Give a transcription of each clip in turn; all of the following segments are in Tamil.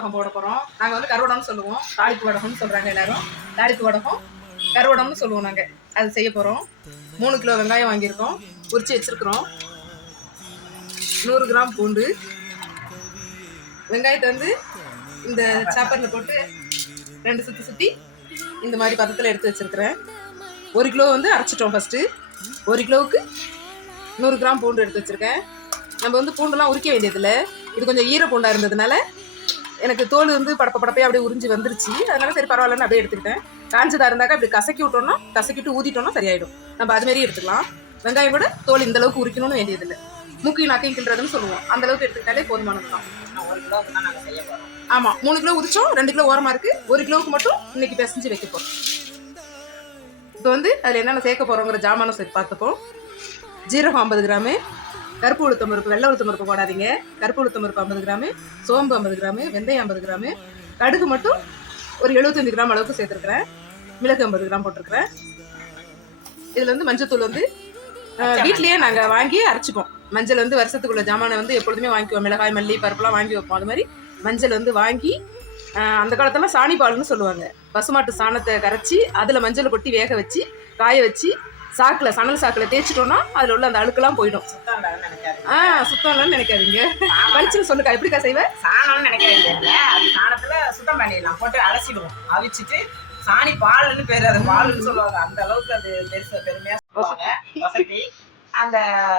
வடகம் போட போகிறோம். நாங்கள் வந்து கருவடம்னு சொல்லுவோம், தாளிப்பு வடகம்னு சொல்கிறாங்க எல்லாரும். தாளிப்பு வடகம் கருவடம்னு சொல்லுவோம். நாங்கள் அது செய்ய போகிறோம். 3 கிலோ வெங்காயம் வாங்கியிருக்கோம், உரிச்சு வச்சுருக்குறோம். 100 கிராம் பூண்டு. வெங்காயத்தை வந்து இந்த சாப்பரில் போட்டு 2 சுற்றி இந்த மாதிரி பதத்தில் எடுத்து வச்சுருக்கிறேன். 1 கிலோ வந்து அரைச்சிட்டோம். ஃபஸ்ட்டு 1 கிலோவுக்கு 100 கிராம் பூண்டு எடுத்து வச்சுருக்கேன். நம்ம வந்து பூண்டுலாம் உரிக்க வேண்டியதில்லை. இது கொஞ்சம் ஈர பூண்டாக இருந்ததுனால எனக்கு தோல் வந்து படப்பையாக அப்படியே உறிஞ்சி வந்துருச்சு. அதனால சரி பரவாயில்லன்னு அப்படியே எடுத்துக்கிட்டேன். காஞ்சதாக இருந்தாக்கா அப்படி கசக்கிட்டு ஊதிட்டோம்னா சரியாயிடும். நம்ம அதுமாரி எடுத்துக்கலாம். வெங்காயம் கூட தோல் இந்த அளவுக்கு உரிக்கணும்னு வேண்டியதில்லை. மூக்கையும் நாக்கையும் கிள்றதுன்னு சொல்லுவோம், அந்த அளவுக்கு எடுத்துக்கிட்டாலே போதுமானது தான். 1 கிலோவுக்கு தான் நாங்கள் செய்ய போகிறோம். ஆமாம், 3 கிலோ உரிச்சோம், 2 கிலோ ஓரமாக இருக்குது. 1 கிலோவுக்கு மட்டும் இன்னைக்கு பிசைஞ்சு வைக்க போகிறோம். இப்போ வந்து அதில் என்னென்ன சேர்க்க போகிறோங்கிற ஜாமானும் சேர்த்து பார்த்துப்போம். ஜீரகம் 50 கிராமு, கருப்பு உளுத்தம் பருப்பு, வெள்ளை உளுத்தம் பருப்பு போடாதீங்க. கருப்பு உளுத்தம் பருப்பு 50 கிராமு, சோம்பு 50 கிராமு, வெந்தயம் 50 கிராமு, கடுகு மட்டும் ஒரு 75 கிராம் அளவுக்கு சேர்த்துருக்குறேன். மிளகு 50 கிராம் போட்டிருக்கிறேன். இதில் வந்து மஞ்சத்தூள் வந்து வீட்லேயே நாங்கள் வாங்கி அரைச்சிப்போம். மஞ்சள் வந்து வருஷத்துக்குள்ள ஜாமானை வந்து எப்பொழுதுமே வாங்கிக்குவோம். மிளகாய், மல்லி, பருப்புலாம் வாங்கி வைப்போம். அது மாதிரி மஞ்சள் வந்து வாங்கி அந்த காலத்தில் சாணி பால்னு சொல்லுவாங்க. பசுமாட்டு சாணத்தை கரைச்சி அதில் மஞ்சள் கொட்டி வேக வச்சு காய வச்சு சாக்கில், சணல் சாக்கில் தேய்ச்சிட்டோம்னா அதில் உள்ள அந்த அழுக்கெல்லாம் போயிடும். சுத்தம் இல்லைன்னு நினைக்காதீங்க. பளிச்சுன்னு சொல்லுக்கா, எப்படிக்கா செய்வேன்? சாணம்னு நினைக்கிறீங்க, அது சாணத்தில் சுத்தம் பண்ணிடலாம். போட்டு அலசிடுவோம். அவிச்சிட்டு சாணி பால்னு பேர், அது பால்னு சொல்லுவாங்க. அந்த அளவுக்கு அது பெருமையாக சொல்லுவாங்க. வசதி அந்த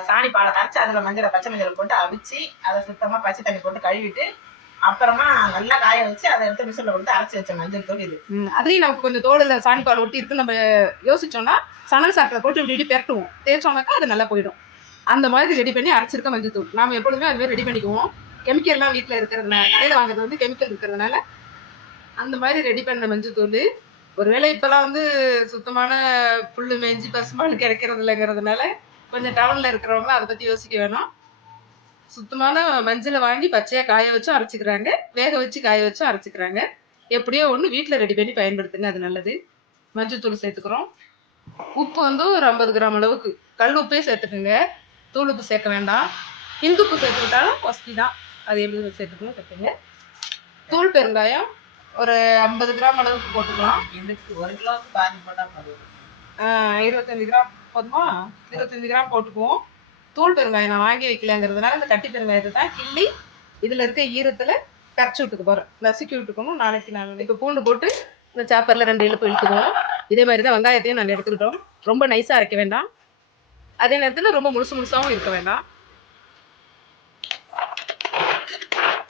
சாணி பாலை கரைச்சி அதில் பச்சை மஞ்சள் போட்டு அவிச்சு அதை சுத்தமாக பச்சை தண்ணி போட்டு கழுவிட்டு அப்புறமா நல்லா காய வச்சு அதை எடுத்து மிஷினில் கொடுத்து அரைச்சி வச்ச மஞ்சள் தூள் இது. அதையும் நமக்கு கொஞ்சம் தோலில் சாணி பால் ஒட்டி இருக்கு. நம்ம யோசிச்சோம்னா சணல் சாக்கில் போட்டு இப்படி பெரட்டுவோம், தேய்ச்சோம்னாக்கா அது நல்லா போயிடும். அந்த மாதிரி ரெடி பண்ணி அரைச்சிருக்க மஞ்சள் தூள் நாம் எப்பொழுதுமே அதுமாதிரி ரெடி பண்ணிக்குவோம். கெமிக்கல்லாம் வீட்டில் இருக்கிறதுனால, கடையில் வாங்குறது வந்து கெமிக்கல் இருக்கிறதுனால அந்த மாதிரி ரெடி பண்ண மஞ்சள் தூள். ஒருவேளை இப்போலாம் வந்து சுத்தமான புல்லு மேய்ஞ்சி பசுமானு கிடைக்கிறது இல்லைங்கிறதுனால கொஞ்சம் டவுனில் இருக்கிறவங்க அதை பற்றி யோசிக்க வேணாம். சுத்தமான மஞ்சளை வாங்கி பச்சையாக காய வச்சும் அரைச்சிக்கிறாங்க, வேக வச்சு காய வச்சும் அரைச்சிக்கிறாங்க. எப்படியோ ஒன்று வீட்டில் ரெடி பண்ணி பயன்படுத்துங்க, அது நல்லது. மஞ்சள் தூள் சேர்த்துக்கிறோம். உப்பு வந்து ஒரு 50 கிராம் அளவுக்கு கல் உப்பே சேர்த்துக்குங்க, தூள் உப்பு சேர்க்க வேண்டாம். இந்துப்பு சேர்த்துக்கிட்டாலும் வசதி தான், அது எப்படி சேர்த்துக்கணும் சேர்த்துங்க. தூள் பெருங்காயம் ஒரு 50 கிராம் அளவுக்கு போட்டுக்கலாம். இதுக்கு 1 கிலோவுக்கு பாதி போட்டால் போதும். 25 கிராம் போதுமா? 25 கிராம் போட்டுக்குவோம். தூள் பெருங்காயம் நான் வாங்கி வைக்கலங்கிறதுனால இந்த கட்டி பெருங்காயத்தை தான் கிள்ளி இதில் இருக்க ஈரத்தில் கரைச்சி விட்டுக்க போகிறேன். நசுக்கி விட்டுக்கணும். நாளைக்கு நான் இப்போ பூண்டு போட்டு இந்த சாப்பரில் 2 இழுப்பு இழுத்துக்குவோம். இதே மாதிரி தான் வெங்காயத்தையும் நாங்கள் எடுத்துக்கிட்டோம். ரொம்ப நைஸாக அரைக்க வேண்டாம், அதே நேரத்தில் ரொம்ப முழுசாகவும் இருக்க வேண்டாம்.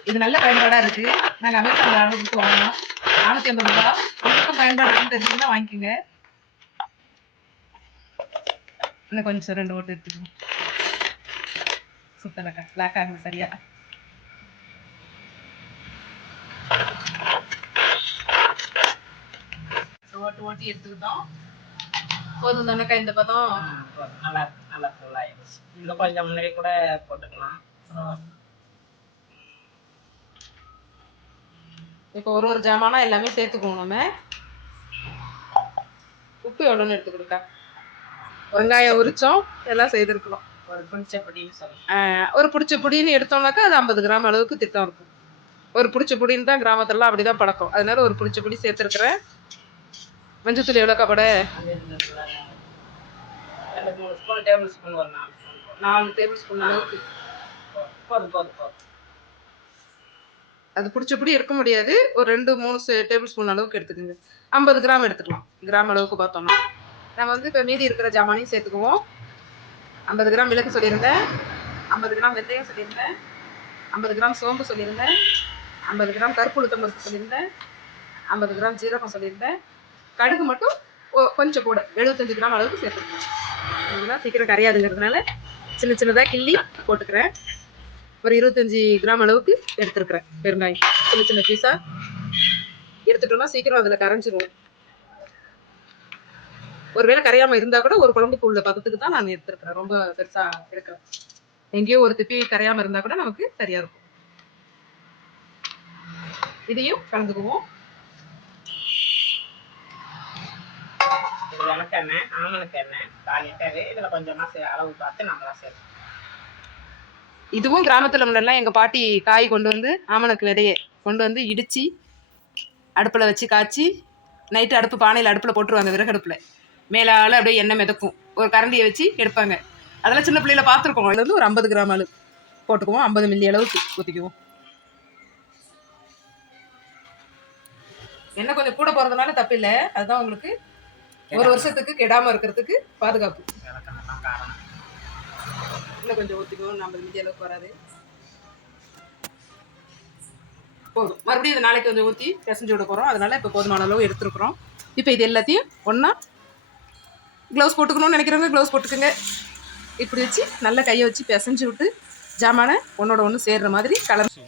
இது நல்ல பயன்பாடாக இருக்குது. நாங்கள் அமேசானில் ஆர்டர் கொடுத்து வாங்கினோம். 450 ரூபா. உங்களுக்கு பயன்பாடு இருக்குன்னு தெரிஞ்சுன்னா வாங்கிக்கோங்க. இன்னும் கொஞ்சம் 2 ஓட்டு எடுத்துக்கோங்க. சுத்தலக்கா பிளாக் ஆகுது சரியா. ஓட்டி எடுத்துக்கிட்டோம். போதும் தானேக்கா இந்த பதம்? நல்லா நல்லா தூளாயிடுச்சு. இன்னும் கொஞ்சம் முன்னாடி கூட போட்டுக்கலாம். இப்போ ஒரு ஜாமானா எல்லாமே சேர்த்துக்குவோம். நம்ம உப்பு எவ்வளோன்னு எடுத்துக்கிட்டா, வெங்காயம் உரிச்சோம், எல்லாம் செய்திருக்கிறோம். ஒரு பிடிச்ச பொடின்னு ஒரு பிடிச்ச பொடின்னு எடுத்தோம்னாக்கா அது 50 கிராம் அளவுக்கு திட்டம் இருக்கும். ஒரு பிடிச்ச பொடின்னு தான் கிராமத்துலலாம் அப்படி தான் பழக்கம். அதனால ஒரு பிடிச்ச பொடி சேர்த்துருக்குறேன். மஞ்சத்தூள் எவ்வளோக்கா போட? 4 டேபிள் ஸ்பூன் வரும். 4 டேபிள் ஸ்பூன் அளவுக்கு போதும். அது பிடிச்ச பொடி எடுக்க முடியாது, ஒரு 2-3 டேபிள் ஸ்பூன் அளவுக்கு எடுத்துக்கோங்க. 50 கிராம் எடுத்துக்கலாம். கிராம் அளவுக்கு பார்த்தோம்னா நம்ம வந்து இப்போ மீதி இருக்கிற ஜாமானையும் சேர்த்துக்குவோம். 50 கிராம் மிளகு சொல்லியிருந்தேன், 50 கிராம் வெந்தயம் சொல்லியிருந்தேன், 50 கிராம் சோம்பு சொல்லியிருந்தேன், 50 கிராம் கருப்பு உளுத்தம் பருப்பு சொல்லியிருந்தேன், 50 கிராம் ஜீரகம் சொல்லியிருந்தேன். கடுகு மட்டும் கொஞ்சம் கூட 75 கிராம் அளவுக்கு சேர்த்துருக்கேன். இதுதான் சீக்கிரம் கரையாதுங்கிறதுனால சின்ன சின்னதாக கிள்ளி போட்டுக்கிறேன். ஒரு 25 கிராம் அளவுக்கு எடுத்துருக்குறேன். பெருங்காயம் சின்ன சின்ன பீஸாக எடுத்துட்டோம்னா சீக்கிரம் அதில் கரைஞ்சிரும். ஒருவேளை கரையாமல் இருந்தால் கூட ஒரு குழம்புக்கு உள்ள பதத்துக்கு தான் நான் எடுத்துருக்கிறேன். ரொம்ப பெருசாக எடுக்கிறேன். எங்கேயோ ஒரு திப்பி கரையாமல் இருந்தால் கூட நமக்கு சரியாக இருக்கும். இதையும் கலந்துக்குவோம். இது விளக்கெண்ணெய், ஆமணக்கு எண்ணெய் 1/4 லிட்டர். இதில் கொஞ்சமாக அளவு பார்த்து நம்மளா சேர்த்து. இதுவும் கிராமத்தில் முன்னெல்லாம் எங்கள் பாட்டி காய் கொண்டு வந்து ஆமணக்கு விதையை கொண்டு வந்து இடித்து அடுப்பில் வச்சு காய்ச்சி நைட்டு அடுப்பு பானையில் அடுப்பில் போட்டுருவாங்க, விறகடுப்பில். மேலால் அப்படியே எண்ணெய் மிதக்கும். ஒரு கரண்டியை வச்சு எடுப்பாங்க. அதெல்லாம் சின்ன பிள்ளையில பார்த்துருக்கோம். அதில் வந்து ஒரு 50 கிராம் அளவு போட்டுக்குவோம், 50 மில்லி அளவுக்கு ஊற்றிக்குவோம். எண்ணெய் கொஞ்சம் கூட போகிறதுனால தப்பில்லை, அதுதான் உங்களுக்கு ஒரு வருஷத்துக்கு கெடாமல் இருக்கிறதுக்கு பாதுகாப்பு. இன்னும் கொஞ்சம் ஊற்றிக்குவோம், 50 மில்லி அளவுக்கு வராது, போதும். மறுபடியும் இது நாளைக்கு கொஞ்சம் ஊற்றி பிசைஞ்சு விட போகிறோம். அதனால் இப்போ போதுமான அளவு எடுத்துருக்குறோம். இப்போ இது எல்லாத்தையும் ஒன்றா க்ளவுஸ் போட்டுக்கணும்னு நினைக்கிறவங்க க்ளவுஸ் போட்டுக்கோங்க. இப்படி வச்சு நல்லா கையை வச்சு பிசைஞ்சு விட்டு ஜாமானை ஒன்றோட ஒன்று சேர்ற மாதிரி கலந்து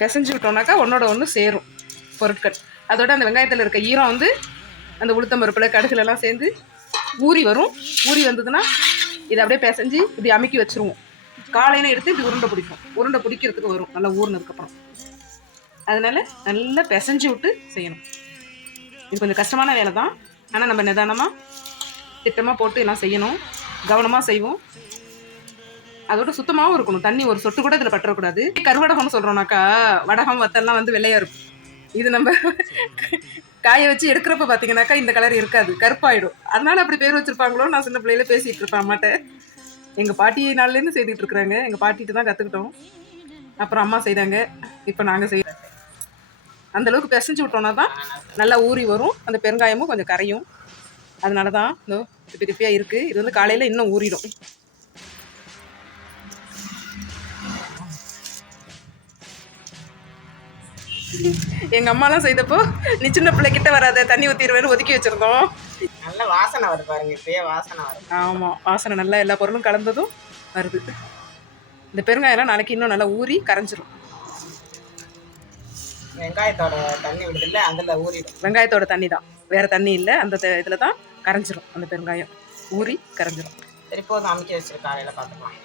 பிசைஞ்சு விட்டோம்னாக்கா ஒன்றோட ஒன்று சேரும் பொருட்கள். அதோட அந்த வெங்காயத்தில் இருக்க ஈரம் வந்து அந்த உளுத்தம் பருப்பில் கடுகுலெல்லாம் சேர்ந்து ஊறி வரும். ஊறி வந்ததுன்னா இதை அப்படியே பிசைஞ்சு இப்படி அமுக்கி வச்சுருவோம். காலையில் எடுத்து இப்படி உருண்டை பிடிக்கும். உருண்டை பிடிக்கிறதுக்கு வரும் நல்லா ஊறினதுக்கப்புறம். அதனால் நல்லா பிசைஞ்சு விட்டு செய்யணும். இது கொஞ்சம் கஷ்டமான வேலை தான். ஆனால் நம்ம நிதானமாக திட்டமாக போட்டு எல்லாம் செய்யணும். கவனமாக செய்வோம். அதோட சுத்தமாகவும் இருக்கணும். தண்ணி ஒரு சொட்டு கூட இதில் பற்றக்கூடாது. கருவடகம்னு சொல்கிறோம்னாக்கா வடகம் வத்தெல்லாம் வந்து வெள்ளையாக இருக்கும். இது நம்ம காய வச்சு எடுக்கிறப்ப பார்த்தீங்கன்னாக்கா இந்த கலர் இருக்காது, கருப்பாயிடும். அதனால அப்படி பேர் வச்சுருப்பாங்களோ நான் சின்ன பிள்ளையில பேசிகிட்டு இருப்பேன் அம்மாட்ட. எங்கள் பாட்டி நாள்லேருந்து செய்துட்டு இருக்கிறாங்க. எங்கள் பாட்டிகிட்ட தான் கற்றுக்கிட்டோம். அப்புறம் அம்மா செய்தாங்க, இப்போ நாங்கள் செய்யறோம். அந்தளவுக்கு பிசைஞ்சு விட்டோன்னா தான் நல்லா ஊறி வரும். அந்த பெருங்காயமும் கொஞ்சம் கரையும். அதனால தான் இந்த திருப்பி திருப்பியாக இருக்குது. இது வந்து காலையில் இன்னும் ஊறிடும். எங்கள் அம்மாலாம் செய்தப்போ நீ சின்ன பிள்ளைகிட்ட வராத, தண்ணி ஊற்றிடுவேன்னு ஒதுக்கி வச்சுருந்தோம். நல்ல வாசனை வருது பாருங்க, இப்பயே வாசனை வருது. ஆமாம், வாசனை நல்லா எல்லா பொருளும் கலந்ததும் வருது. இந்த பெருங்காயெல்லாம் நாளைக்கு இன்னும் நல்லா ஊறி கரைஞ்சிரும். வெங்காயத்தோட தண்ணி விடுது இல்லை, அதில் ஊறிடும். வெங்காயத்தோட தண்ணி தான், வேறு தண்ணி இல்லை. அந்த இதில் தான் கரைஞ்சிரும். அந்த பெருங்காயம் ஊறி கரைஞ்சிரும். சரி, போதும். அமைக்க வச்சுட்டு காலையில் பார்த்துக்கலாம்.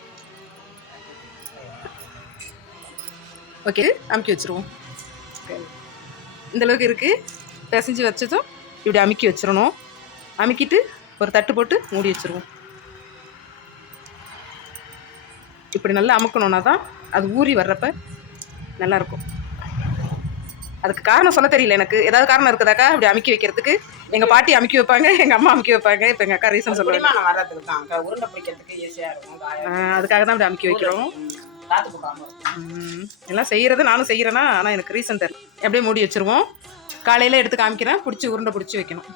ஓகே, அமுக்கி வச்சுருவோம். இந்தளவுக்கு இருக்குது. பிசைஞ்சு வச்சதும் இப்படி அமுக்கி வச்சிடணும். அமுக்கிட்டு ஒரு தட்டு போட்டு மூடி வச்சுருவோம். இப்படி நல்லா அமுக்கணுன்னா தான் அது ஊறி வர்றப்ப நல்லாயிருக்கும். அதுக்கு காரணம் சொல்ல தெரியல எனக்கு. ஏதாவது காரணம் இருக்குதாக்கா இப்படி அமுக்கி வைக்கிறதுக்கு? எங்கள் பாட்டி அமுக்கி வைப்பாங்க, எங்கள் அம்மா அமுக்கி வைப்பாங்க. இப்போ எங்கள் அக்கா ரீசன் சொல்லுவாங்க. வர்றதுக்கு தான் உருண்டை பிடிக்கிறதுக்கு ஈஸியாக இருக்கும். அதுக்காக தான் இப்படி அமுக்கி வைக்கிறோம். எல்லாம் செய்கிறது நானும் செய்கிறேன்னா, ஆனால் எனக்கு ரீசன் தெரியல. அப்படியே மூடி வச்சுருவோம். காலையில் எடுத்து காமிக்கிறேன். பிடிச்சி உருண்டை பிடிச்சி வைக்கணும்.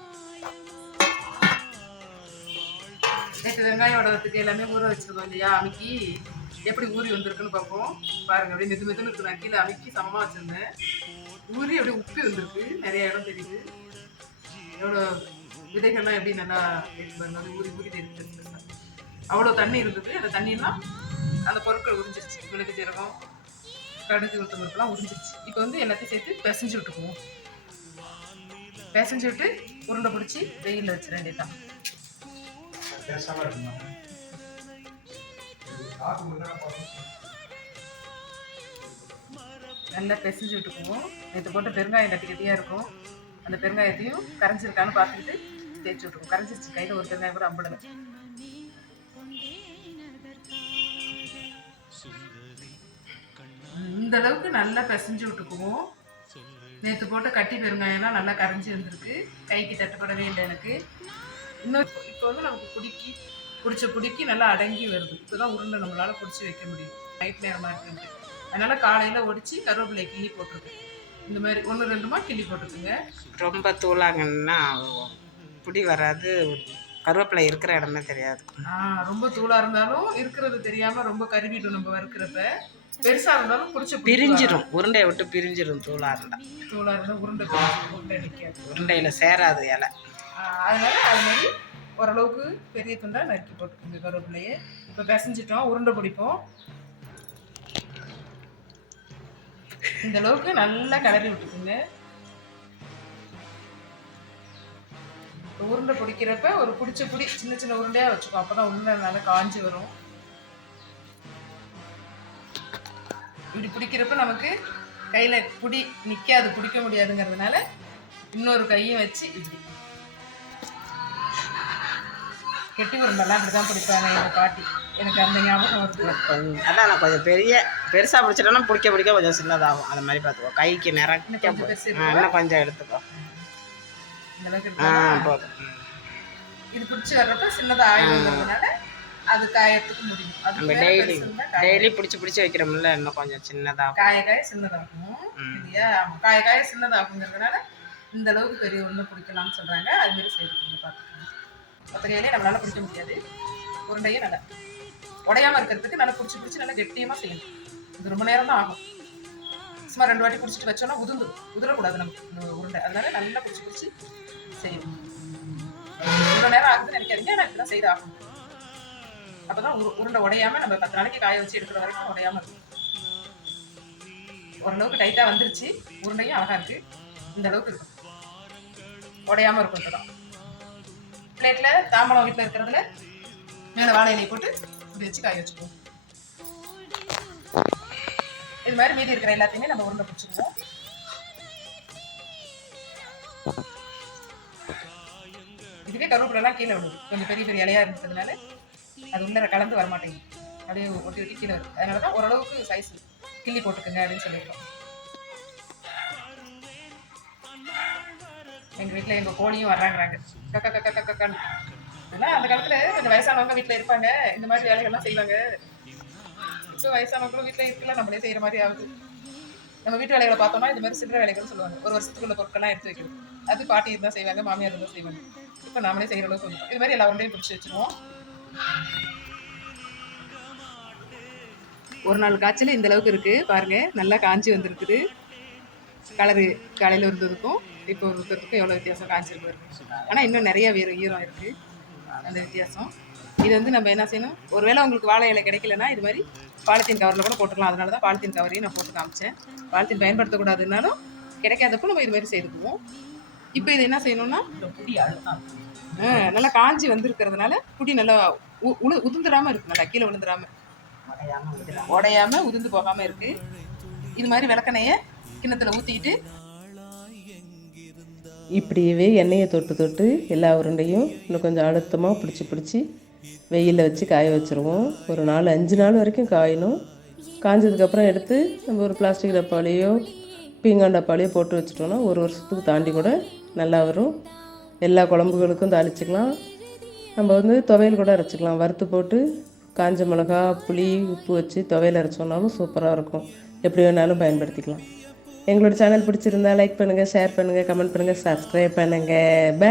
நேற்று வெங்காயம் உடறதுக்கு எல்லாமே ஊற வச்சுருக்கோம் இல்லையா, அமுக்கி எப்படி ஊறி வந்திருக்குன்னு பார்ப்போம். பாருங்கள், அப்படியே மெது மெதுன்னு இருக்கு. நான் கீழே அமுக்கி சமமாக வச்சுருந்தேன். ஊறி அப்படியே உப்பி வந்திருக்கு. நிறைய இடம் தெரியுது. எவ்வளோ விதைகள்லாம் எப்படி நல்லா அது ஊறி ஊறி தெரியுது. அவ்வளோ தண்ணி இருந்தது. அந்த தண்ணியெல்லாம் அந்த பொருட்கள் உறிஞ்சிருச்சு. மிளகு ஜீரகம், கடுகு, உளுத்தம் பருப்புலாம் உறிஞ்சிருச்சு. இப்போ வந்து எல்லாத்தையும் சேர்த்து பிசைஞ்சு விட்டுக்குவோம். பிசைஞ்சு விட்டு உருண்டை பிடிச்சி வெயிலில் வச்சிட வேண்டியதான். நல்லா பிசைஞ்சு விட்டுக்குவோம். நேற்று போட்ட பெருங்காயம் கட்டி கட்டியாக இருக்கும். அந்த பெருங்காயத்தையும் கரைஞ்சிருக்கான்னு பார்த்துக்கிட்டு தேய்ச்சி விட்டுருவோம். கரைஞ்சிருச்சு. கையில் ஒரு பெருங்காயம் கூட அம்பளலை. இந்த அளவுக்கு நல்லா பிசைஞ்சு விட்டுக்குவோம். நேற்று போட்ட கட்டி பெருங்காயம்லாம் நல்லா கரைஞ்சி இருந்திருக்கு. கைக்கு தட்டுப்படவே இல்லை எனக்கு. இன்னும் இப்போ வந்து நமக்கு பிடிச்சி நல்லா அடங்கி வருது. இப்போ தான் உருண்டை நம்மளால் பிடிச்சி வைக்க முடியும். நைட் நேரமாக இருக்குது. அதனால் காலையில் ஒடிச்சு கருவேப்பிலை கிள்ளி போட்டிருக்கு. இந்த மாதிரி 1-2 கிள்ளி போட்டுருக்குங்க. ரொம்ப தூளாங்கன்னா பிடி வராது. கருவேப்பிலை இருக்கிற இடமே தெரியாது. ரொம்ப தூளாக இருந்தாலும் இருக்கிறது தெரியாமல் ரொம்ப கருவிடும். நம்ம வறுக்கிறப்ப பெருசாக இருந்தாலும் பிரிஞ்சிடும். உருண்டையை விட்டு பிரிஞ்சிடும். தூளாக இருந்தால் உருண்டை நிற்காது. உருண்டையில் சேராது இலை. அதனால அது மாதிரி ஓரளவுக்கு பெரிய துண்டாக நறுக்கி போட்டுக்கோங்க கருவேப்பிலையே. இப்போ பிசைஞ்சிட்டோம். உருண்டை பிடிப்போம். இந்த அளவுக்கு நல்லா கிளறி விட்டுக்குங்க. உருண்டை பிடிக்கிறப்ப ஒரு பிடி சின்ன சின்ன உருண்டையாக வச்சுக்கோ. அப்போ தான் உருண்டை நல்லா காஞ்சி வரும். இப்படி பிடிக்கிறப்ப நமக்கு கையில் நிற்காது, பிடிக்க முடியாதுங்கிறதுனால இன்னொரு கையும் வச்சு இப்படி கெட்டி உருண்டெல்லாம் இப்படி தான் பிடிப்பாங்க எங்கள் பாட்டி. எனக்கு அந்த ஞாபகம் வருது. அதான் நான் கொஞ்சம் பெருசாக பிடிச்சிட்டோன்னா பிடிக்க கொஞ்சம் சின்னதாகும். அது மாதிரி பார்த்துக்கோ. கைக்கு நிறைய இன்னும் கொஞ்சம் எடுத்துக்கோ. இந்த அளவுக்கு போதும். இது பிடிச்சி வர்றப்ப சின்னதாக ஆயிடுறதுனால அது காயத்துக்கு முடியும். நம்ம டெய்லி பிடிச்சி வைக்கிறோம்ல, இன்னும் கொஞ்சம் சின்னதாகும். காய சின்னதாகும் இல்லையா? காய சின்னதாகுங்கிறதுனால இந்த அளவுக்கு பெரிய ஒன்று பிடிக்கலாம்னு சொல்கிறாங்க. அதுமாரி செய்யறது பார்த்துக்கோங்க. பத்திரிகையிலே நம்மளால பிடிக்க முடியாது. உருண்டையே நல்லா உடையாமல் இருக்கிறதுக்கு நல்லா பிடிச்சி நல்லா கெட்டியமாக செய்யணும். இது ரொம்ப நேரம் தான் ஆகும். சும்மா 2 வாட்டி பிடிச்சிட்டு வச்சோன்னா உதிரக்கூடாது நமக்கு இந்த உருண்டை. அதனால நல்லா பிடிச்சி செய்யணும். இவ்வளோ நேரம் ஆகுதுன்னு நினைக்காதீங்க. ஆனால் இப்படிதான் செய்து ஆகணும். அப்போ தான் உருண்டை உடையாமல் நம்ம 10 நாளைக்கு காய வச்சு எடுக்கிற வரைக்கும் உடையாமல் இருக்கும். ஓரளவுக்கு டைட்டாக வந்துருச்சு. உருண்டையும் அழகாக இருக்குது. இந்த அளவுக்கு இருக்கும், உடையாமல் இருக்கும். இப்போ தான் பிளேட்டில் தாம்பழம் வீட்டில் இருக்கிறதுல மேலே வாழை இலையை போட்டு இப்படி வச்சு காய வச்சுக்குவோம். இது மாதிரி மீதி இருக்கிற எல்லாத்தையுமே நம்ம உருண்டை பிடிச்சிக்குவோம். இதுவே கருவேப்பிலாம் கீழே விடுது. கொஞ்சம் பெரிய பெரிய இலையாக இருந்ததுனால அது உள்ளர கலந்து வரமாட்டேங்குது. அப்படியே ஒட்டி கீழே வருது. அதனால தான் ஓரளவுக்கு சைஸ் கிள்ளி போட்டுக்குங்க அப்படின்னு சொல்லியிருக்கோம். எங்கள் வீட்டில் எங்கள் கோழியும் வர்றாங்கிறாங்க கக்கன்னு. ஆனால் அந்த காலத்தில் கொஞ்சம் வயசானவங்க வீட்டில் இருப்பாங்க, இந்த மாதிரி வேலைகள்லாம் செய்வாங்க. ஸோ வயசானவங்களும் வீட்டில் இருக்குல்ல, நம்மளே செய்கிற மாதிரி ஆகுது. நம்ம வீட்டு வேலைகளை பார்த்தோம்னா இந்த மாதிரி சில்லறை வேலைகள் சொல்லுவாங்க. ஒரு வருஷத்துக்குள்ள பொருட்கள்லாம் எடுத்து வைக்கிறது. அது பாட்டி இருந்தால் செய்வாங்க, மாமியார் இருந்தால் செய்வாங்க. இப்போ நாமளே செய்கிற அளவுக்கு வந்துடும். இது மாதிரி எல்லா உருண்டையும் பிடிச்சி வச்சுருவோம். ஒரு நாள் காய்ச்சல் இந்த அளவுக்கு இருக்குது பாருங்கள். நல்லா காஞ்சி வந்துருக்குது. கலரு காலையில் இருந்ததுக்கும் இப்போ இருக்கிறதுக்கும் எவ்வளோ வித்தியாசம் காய்ச்சிருக்கு. ஆனால் இன்னும் நிறைய ஈரம் இருக்குது. அந்த வித்தியாசம் இது வந்து நம்ம என்ன செய்யணும், ஒருவேளை உங்களுக்கு வாழை இலை கிடைக்கலன்னா இது மாதிரி பாலித்தீன் கவரில் கூட போட்டுக்கலாம். அதனால தான் பாலித்தீன் கவரையும் நான் போட்டு காமிச்சேன். பாலித்தீன் பயன்படுத்தக்கூடாதுனாலும் கிடைக்காதப்போ நம்ம இது மாதிரி செய்துக்குவோம். இப்போ இது என்ன செய்யணும்னா, புடி அழுத்தம் நல்லா காஞ்சி வந்துருக்கிறதுனால புடி நல்லா உதிர்ந்துடாமல் இருக்குது. நல்லா கீழே விழுந்துடாமல் உடையாமல் உதிர்ந்து போகாமல் இருக்குது. இது மாதிரி விளக்கெண்ணையை கிண்ணத்தில் ஊற்றிக்கிட்டு இப்படியே எண்ணெயை தொட்டு எல்லா உருண்டையும் இன்னும் கொஞ்சம் அழுத்தமாக பிடிச்சி வெயிலில் வச்சு காய வச்சுருவோம். ஒரு 4-5 நாள் வரைக்கும் காயணும். காஞ்சதுக்கப்புறம் எடுத்து நம்ம ஒரு பிளாஸ்டிக் டப்பாலையோ பீங்கான் டப்பாலையோ போட்டு வச்சுட்டோன்னா 1 வருஷத்துக்கு தாண்டி கூட நல்லா வரும். எல்லா குழம்புகளுக்கும் தாளிச்சிக்கலாம். நம்ம வந்து துவையல் கூட அரைச்சிக்கலாம். வறுத்து போட்டு காஞ்ச மிளகா, புளி, உப்பு வச்சு துவையல் அரைச்சோன்னாலும் சூப்பராக இருக்கும். எப்படி வேணாலும் பயன்படுத்திக்கலாம். எங்களோட சேனல் பிடிச்சிருந்தா லைக் பண்ணுங்கள், ஷேர் பண்ணுங்கள், கமெண்ட் பண்ணுங்கள், சப்ஸ்கிரைப் பண்ணுங்கள். பை.